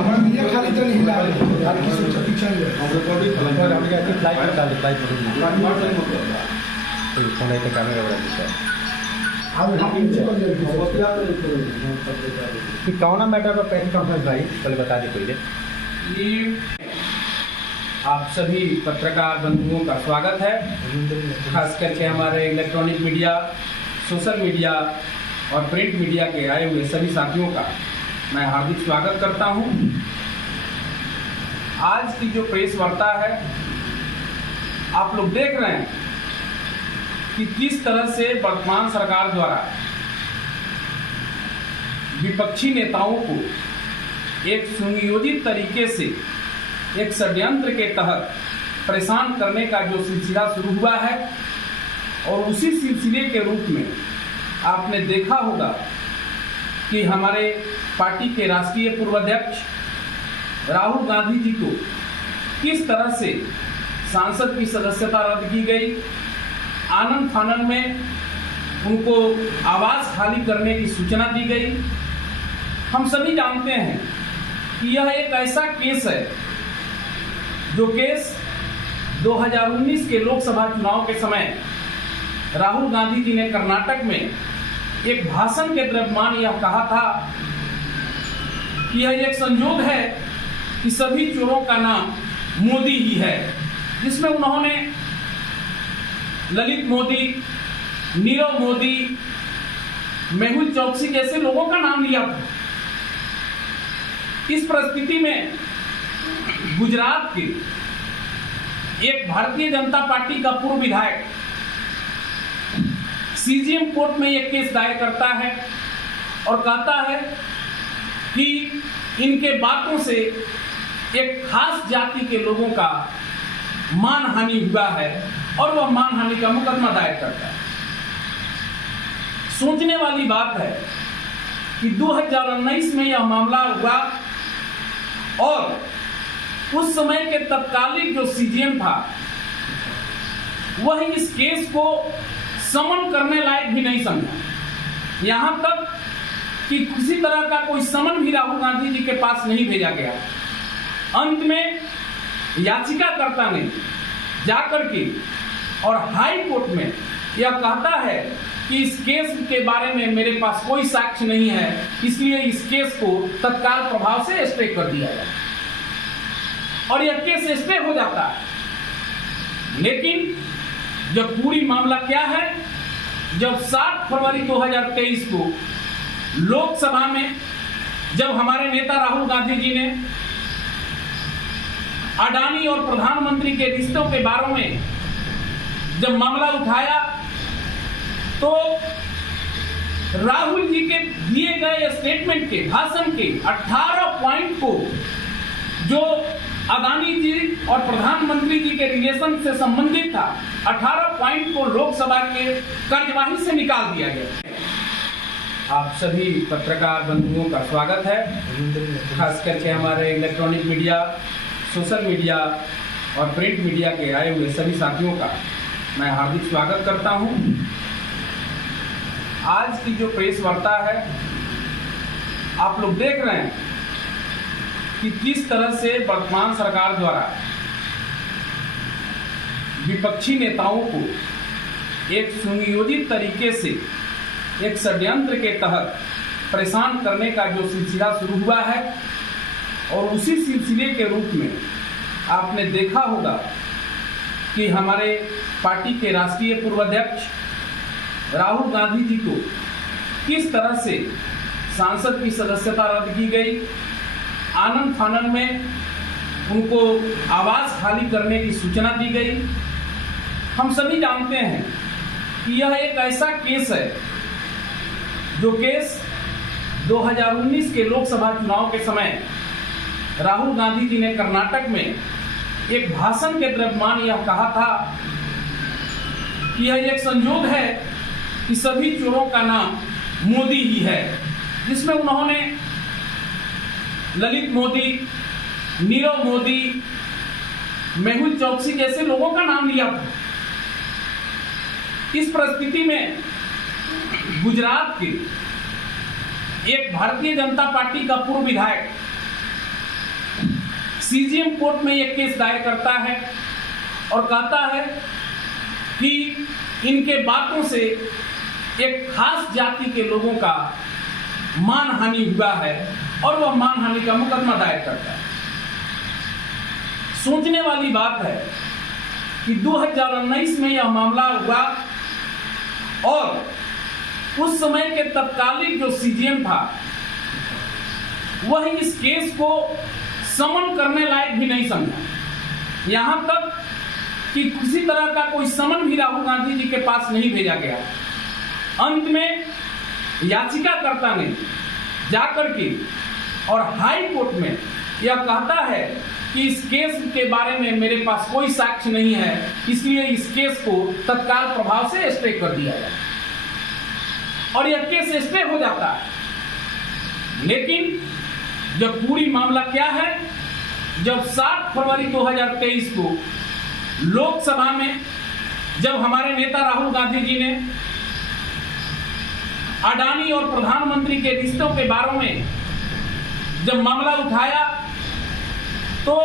हमारे खाली तो नहीं ला रहे और किसी से पीछे और हम कहते फ्लाइट निकाल दे फ्लाइट तो फोन అయితే कैमरा बड़ा दिखता है कि कौन मैटर पर प्रेस कॉन्फ्रेंस भाई पहले बता दी पहले। आप सभी पत्रकार बंधुओं का स्वागत है, खास करके हमारे इलेक्ट्रॉनिक मीडिया, सोशल मीडिया और प्रिंट मीडिया के आए हुए सभी साथियों का मैं हार्दिक स्वागत करता हूं। आज की जो प्रेस वार्ता है, आप लोग देख रहे हैं कि किस तरह से वर्तमान सरकार द्वारा विपक्षी नेताओं को एक सुनियोजित तरीके से एक षड्यंत्र के तहत परेशान करने का जो सिलसिला शुरू हुआ है, और उसी सिलसिले के रूप में आपने देखा होगा कि हमारे पार्टी के राष्ट्रीय पूर्व अध्यक्ष राहुल गांधी जी को किस तरह से सांसद की सदस्यता रद्द की गई, आनंद फानन में उनको आवास खाली करने की सूचना दी गई। हम सभी जानते हैं कि यह एक ऐसा केस है जो केस 2019 के लोकसभा चुनाव के समय राहुल गांधी जी ने कर्नाटक में एक भाषण के दरम्यान यह कहा था कि यह एक संयोग है कि सभी चोरों का नाम मोदी ही है, जिसमें उन्होंने ललित मोदी, नीरव मोदी, मेहुल चौकसी जैसे लोगों का नाम लिया था। इस परिस्थिति में गुजरात के एक भारतीय जनता पार्टी का पूर्व विधायक सीजीएम कोर्ट में एक केस दायर करता है और कहता है कि इनके बातों से एक खास जाति के लोगों का मानहानि हुआ है, और वह मानहानि का मुकदमा दायर करता है। सोचने वाली बात है कि 2019 में यह मामला हुआ और उस समय के तत्कालीन जो सीजीएम था वह इस केस को समन करने लायक भी नहीं समझा। यहां तक कि किसी तरह का कोई समन भी राहुल गांधी जी के पास नहीं भेजा गया। अंत में याचिकाकर्ता ने जाकर के और हाई कोर्ट में यह कहता है कि इस केस के बारे में मेरे पास कोई साक्ष्य नहीं है, इसलिए इस केस को तत्काल प्रभाव से स्टे कर दिया जाए, और यह केस स्टे हो जाता है। लेकिन जब पूरी मामला क्या है, जब 7 फरवरी 2023 को लोकसभा में जब हमारे नेता राहुल गांधी जी ने अडानी और प्रधानमंत्री के रिश्तों के बारे में जब मामला उठाया, तो राहुल जी के दिए गए स्टेटमेंट के भाषण के 18 पॉइंट को जो अडानी जी और प्रधानमंत्री जी के रिलेशन से संबंधित था, 18 पॉइंट को लोकसभा के कार्यवाही से निकाल दिया गया। आप सभी पत्रकार बंधुओं का स्वागत है, खास करके हमारे इलेक्ट्रॉनिक मीडिया, सोशल मीडिया और प्रिंट मीडिया के आए हुए सभी साथियों का मैं हार्दिक स्वागत करता हूं। आज की जो प्रेस वार्ता है, आप लोग देख रहे हैं कि किस तरह से वर्तमान सरकार द्वारा विपक्षी नेताओं को एक सुनियोजित तरीके से एक षड्यंत्र के तहत परेशान करने का जो सिलसिला शुरू हुआ है, और उसी सिलसिले के रूप में आपने देखा होगा कि हमारे पार्टी के राष्ट्रीय पूर्व अध्यक्ष राहुल गांधी जी को किस तरह से सांसद की सदस्यता रद्द की गई, आनंद फानन में उनको आवास खाली करने की सूचना दी गई। हम सभी जानते हैं कि यह एक ऐसा केस है जो केस 2019 के लोकसभा चुनाव के समय राहुल गांधी जी ने कर्नाटक में एक भाषण के दरम्यान यह कहा था कि यह एक संयोग है कि सभी चोरों का नाम मोदी ही है, जिसमें उन्होंने ललित मोदी, नीरव मोदी, मेहुल चौकसी जैसे लोगों का नाम लिया था। इस परिस्थिति में गुजरात के एक भारतीय जनता पार्टी का पूर्व विधायक सीजीएम कोर्ट में यह केस दायर करता है और कहता है कि इनके बातों से एक खास जाति के लोगों का मानहानि हुआ है और वह मानहानि का मुकदमा दायर करता है। सोचने वाली बात है कि 2019 में यह मामला हुआ और उस समय के तत्कालिक जो सीजीएम था वह इस केस को समन करने लायक भी नहीं समझा। यहां तक कि किसी तरह का कोई समन भी राहुल गांधी जी के पास नहीं भेजा गया। अंत में याचिकाकर्ता ने जाकर के और हाई कोर्ट में यह कहता है कि इस केस के बारे में मेरे पास कोई साक्ष्य नहीं है, इसलिए इस केस को तत्काल प्रभाव से स्टे कर दिया जाए और यह केस स्टे हो जाता है। लेकिन जब पूरी मामला क्या है, जब 7 फरवरी 2023 को लोकसभा में जब हमारे नेता राहुल गांधी जी ने अडानी और प्रधानमंत्री के रिश्तों के बारे में जब मामला उठाया तो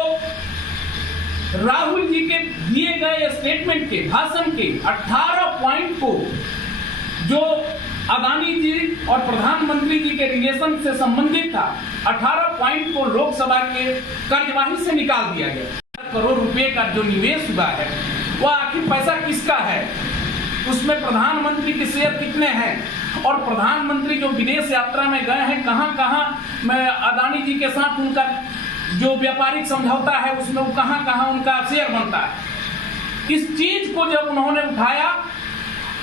राहुल जी के दिए गए स्टेटमेंट के भाषण के 18 पॉइंट को जो अडानी जी और प्रधानमंत्री जी के रिलेशन से संबंधित था, 18 पॉइंट को लोकसभा के कार्यवाही से निकाल दिया गया। करोड़ रुपए का जो निवेश हुआ है वह आखिर पैसा किसका है, उसमें प्रधानमंत्री के शेयर कितने हैं और प्रधानमंत्री जो विदेश यात्रा में गए हैं कहां में अडानी जी के साथ उनका जो व्यापारिक समझौता है उसमें वो कहां उनका शेयर बनता है। इस चीज को जब उन्होंने उठाया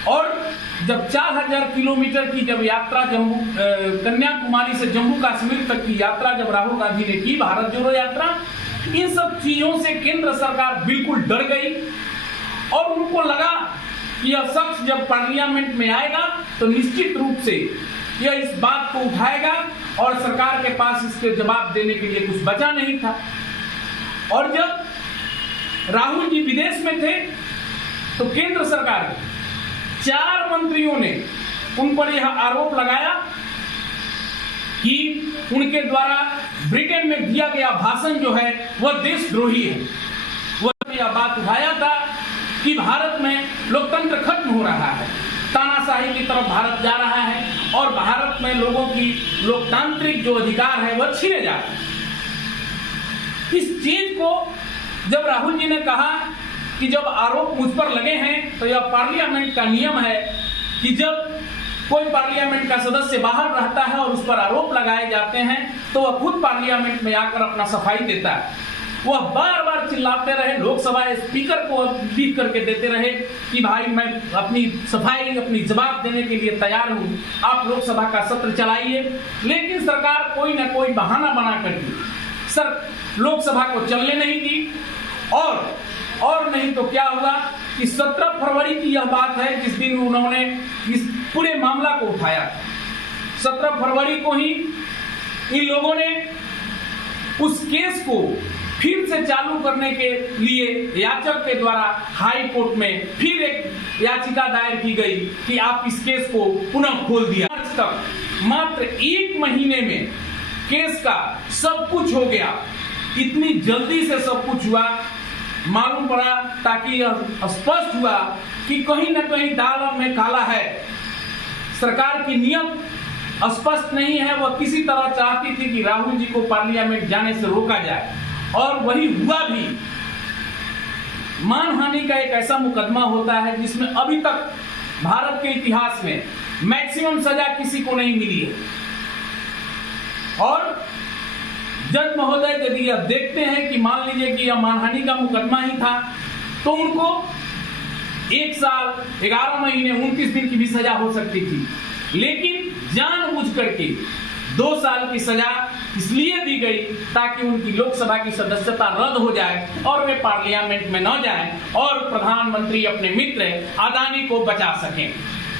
और जब 4000 किलोमीटर की जब यात्रा कन्याकुमारी से जम्मू कश्मीर तक की यात्रा जब राहुल गांधी ने की, भारत जोड़ो यात्रा, इन सब चीजों से केंद्र सरकार बिल्कुल डर गई और उनको लगा कि यह शख्स जब पार्लियामेंट में आएगा तो निश्चित रूप से यह इस बात को उठाएगा और सरकार के पास इसके जवाब देने के लिए कुछ बचा नहीं था। और जब राहुल जी विदेश में थे तो केंद्र सरकार के 4 मंत्रियों ने उन पर यह आरोप लगाया कि उनके द्वारा ब्रिटेन में दिया गया भाषण जो है वह देशद्रोही है। वह यह बात उठाया था कि भारत में लोकतंत्र खत्म हो रहा है, तानाशाही की तरफ भारत जा रहा है और भारत में लोगों की लोकतांत्रिक जो अधिकार है वह छीने जा रहे हैं। इस चीज को जब राहुल जी ने कहा कि जब आरोप मुझ पर लगे हैं तो यह पार्लियामेंट का नियम है कि जब कोई पार्लियामेंट का सदस्य बाहर रहता है और उस पर आरोप लगाए जाते हैं तो वह खुद पार्लियामेंट में आकर अपना सफाई देता है। वह बार बार चिल्लाते रहे, लोकसभा स्पीकर को लिख करके देते रहे कि भाई मैं अपनी सफाई अपनी जवाब देने के लिए तैयार हूं, आप लोकसभा का सत्र चलाइए। लेकिन सरकार कोई ना कोई बहाना बना करके लोकसभा को चलने नहीं दी और नहीं तो क्या हुआ कि 17 फरवरी की यह बात है जिस दिन उन्होंने इस पूरे मामला को उठाया। 17 फरवरी को ही इन लोगों ने उस केस को फिर से चालू करने के लिए याचक के द्वारा हाई कोर्ट में फिर एक याचिका दायर की गई कि आप इस केस को पुनः खोल दिया। आज तक मात्र 1 महीने में केस का सब कुछ हो गया। इतनी जल्दी से सब कुछ हुआ मालूम पड़ा ताकि यह स्पष्ट हुआ कि कहीं ना कहीं दाल में काला है। सरकार की नियत स्पष्ट नहीं है, वह किसी तरह चाहती थी कि राहुल जी को पार्लियामेंट जाने से रोका जाए और वही हुआ भी। मानहानि का एक ऐसा मुकदमा होता है जिसमें अभी तक भारत के इतिहास में मैक्सिमम सजा किसी को नहीं मिली है और जज महोदय यदि यह देखते हैं कि मान लीजिए कि यह मानहानि का मुकदमा ही था तो उनको 1 साल 11 महीने 29 दिन की भी सजा हो सकती थी, लेकिन जानबूझ करके 2 साल की सजा इसलिए दी गई ताकि उनकी लोकसभा की सदस्यता रद्द हो जाए और वे पार्लियामेंट में न जाएं और प्रधानमंत्री अपने मित्र अडानी को बचा सकें।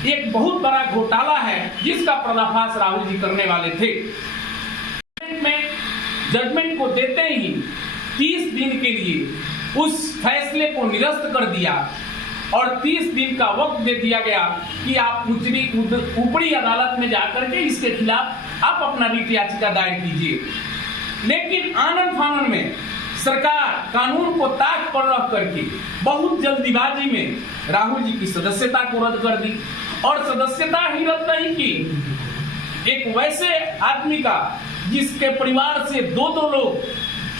एक बहुत बड़ा घोटाला है जिसका पर्दाफाश राहुल जी करने वाले थे। जजमेंट को देते ही 30 दिन के लिए उस फैसले को निरस्त कर दिया और 30 दिन का वक्त दे दिया गया कि आप ऊपरी अदालत में जाकर के इसके खिलाफ आप अपना रिट याचिका दायर कीजिए। लेकिन आनन फानन में सरकार कानून को ताक पर रख करके बहुत जल्दीबाजी में राहुल जी की सदस्यता को रद्द कर दी, और सदस्यता ही रद्द नहीं की, एक वैसे आदमी का जिसके परिवार से दो लोग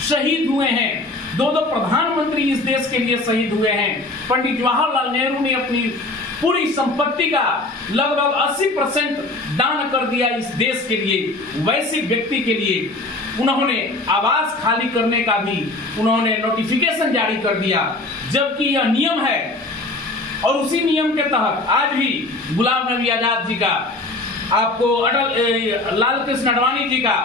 शहीद हुए हैं, दो प्रधानमंत्री इस देश के लिए शहीद हुए हैं। पंडित जवाहरलाल नेहरू ने अपनी पूरी संपत्ति का लगभग 80% दान कर दिया इस देश के लिए। वैसे व्यक्ति के लिए उन्होंने आवास खाली करने का भी उन्होंने नोटिफिकेशन जारी कर दिया, जबकि यह नियम है। और उसी नियम के तहत आज भी गुलाम नबी आजाद जी का, आपको अटल लाल कृष्ण आडवाणी जी का,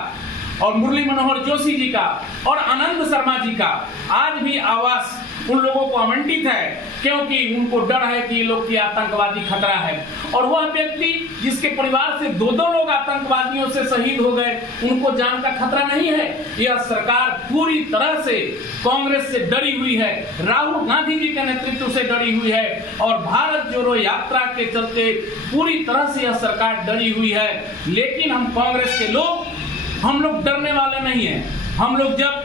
और मुरली मनोहर जोशी जी का, और आनंद शर्मा जी का आज भी आवास उन लोगों को आवंटित है, क्योंकि उनको डर है कि ये लोग की आतंकवादी खतरा है। और वह व्यक्ति जिसके परिवार से दो लोग आतंकवादियों से शहीद हो गए, उनको जान का खतरा नहीं है। यह सरकार पूरी तरह से कांग्रेस से डरी हुई है, राहुल गांधी जी के नेतृत्व से डरी हुई है, और भारत जोड़ो यात्रा के चलते पूरी तरह से यह सरकार डरी हुई है। लेकिन हम कांग्रेस के लोग, हम लोग डरने वाले नहीं हैं। हम लोग जब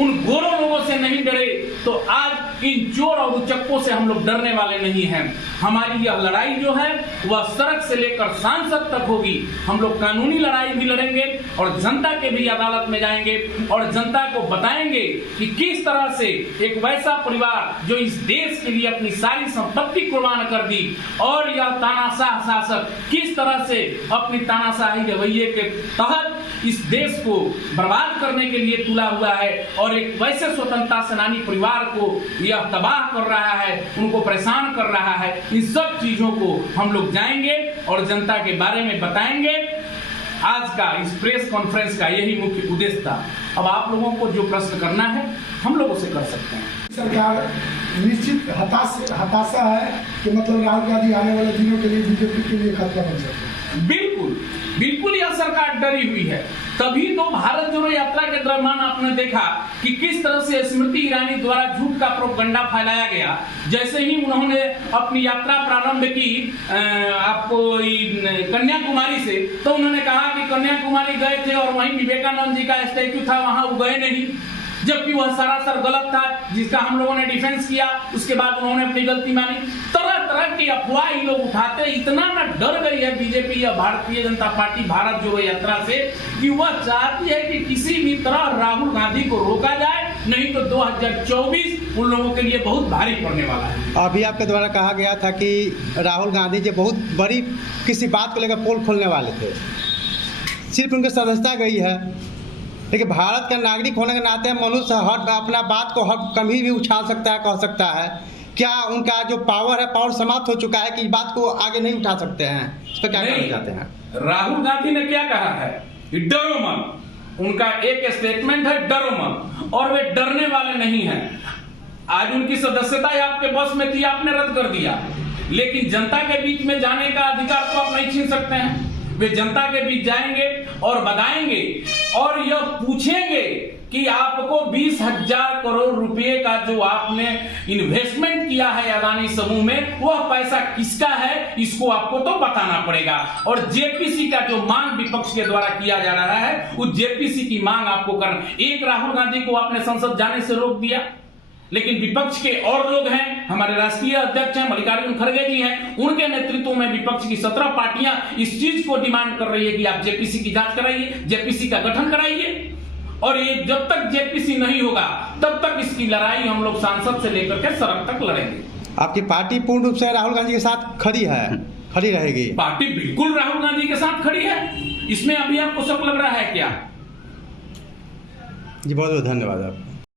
उन गोरों लोगों से नहीं डरे, तो आज इन चोर और उचक्कों से हम लोग डरने वाले नहीं हैं। हमारी यह लड़ाई जो है वह सड़क से लेकर सांसद तक होगी। हम लोग कानूनी लड़ाई भी लड़ेंगे और जनता के भी अदालत में जाएंगे और जनता को बताएंगे कि किस तरह से एक वैसा परिवार जो इस देश के लिए अपनी सारी संपत्ति कुर्बान कर दी, और यह तानाशाह शासक किस तरह से अपनी तानाशाही रवैये के तहत इस देश को बर्बाद करने के लिए तुला हुआ है, और एक वैसे स्वतंत्रता सेनानी परिवार को यह तबाह कर रहा है, उनको परेशान कर रहा है। इन सब चीजों को हम लोग जाएंगे और जनता के बारे में बताएंगे। आज का इस प्रेस कॉन्फ्रेंस का यही मुख्य उद्देश्य था। अब आप लोगों को जो प्रश्न करना है हम लोगों से कर सकते हैं। सरकार निश्चित हताशा है कि मतलब राहुल गांधी आने वाले दिनों के लिए बीजेपी के लिए खतरा बन सकते हैं। बिल्कुल बिल्कुल यह सरकार डरी हुई है। तभी तो भारत जोड़ो यात्रा के दरमियान आपने देखा कि किस तरह से स्मृति ईरानी द्वारा झूठ का प्रोपगंडा फैलाया गया। जैसे ही उन्होंने अपनी यात्रा प्रारंभ की आपको कन्याकुमारी से, तो उन्होंने कहा कि कन्याकुमारी गए थे और वहीं विवेकानंद जी का स्टैच्यू था, वहां वो गए नहीं, जबकि वह सरासर गलत था, जिसका हम लोगों ने डिफेंस किया। उसके बाद उन्होंने अपनी गलती मानी। तरह तरह की अफवाह ये लोग उठाते, इतना ना डर गई है बीजेपी या भारतीय जनता पार्टी भारत जोड़ो यात्रा से कि वह चाहती है कि किसी भी तरह राहुल गांधी को रोका जाए, नहीं तो 2024 उन लोगों के लिए बहुत भारी पड़ने वाला है। अभी आपके द्वारा कहा गया था कि राहुल गांधी जी बहुत बड़ी किसी बात को लेकर पोल खोलने वाले थे, सिर्फ उनकी सदस्यता गई है, लेकिन भारत का नागरिक होने के नाते मनुष्य हर अपना बात को हर कभी भी उछाल सकता है, कह सकता है। क्या उनका जो पावर है, पावर समाप्त हो चुका है कि इस बात को आगे नहीं उठा सकते हैं? इस पर क्या कहना चाहते हैं? राहुल गांधी ने क्या कहा है, डरो मत। उनका एक स्टेटमेंट है, डरो मत, और वे डरने वाले नहीं हैं। आज उनकी सदस्यता आपके बस में थी, आपने रद्द कर दिया, लेकिन जनता के बीच में जाने का अधिकार तो आप नहीं छीन सकते हैं। वे जनता के बीच जाएंगे और बताएंगे और यह पूछेंगे कि आपको 20,000 करोड़ रुपए का जो आपने इन्वेस्टमेंट किया है अदानी समूह में, वह पैसा किसका है, इसको आपको तो बताना पड़ेगा। और जेपीसी का जो मांग विपक्ष के द्वारा किया जा रहा है, उस जेपीसी की मांग आपको करना। एक राहुल गांधी को आपने संसद जाने से रोक दिया, लेकिन विपक्ष के और लोग हैं, हमारे राष्ट्रीय अध्यक्ष हैं मल्लिकार्जुन खड़गे जी हैं, उनके नेतृत्व में विपक्ष की 17 पार्टियां इस चीज को डिमांड कर रही है कि आप जेपीसी की जांच कराइए, जेपीसी का गठन कराइए। और ये जब तक जेपीसी नहीं होगा तब तक इसकी लड़ाई हम लोग सांसद से लेकर के सड़क तक लड़ेंगे। आपकी पार्टी पूर्ण रूप से राहुल गांधी के साथ खड़ी है, खड़ी रहेगी? पार्टी बिल्कुल राहुल गांधी के साथ खड़ी है, इसमें अभी आपको शक लग रहा है क्या? जी बहुत बहुत धन्यवाद आपका।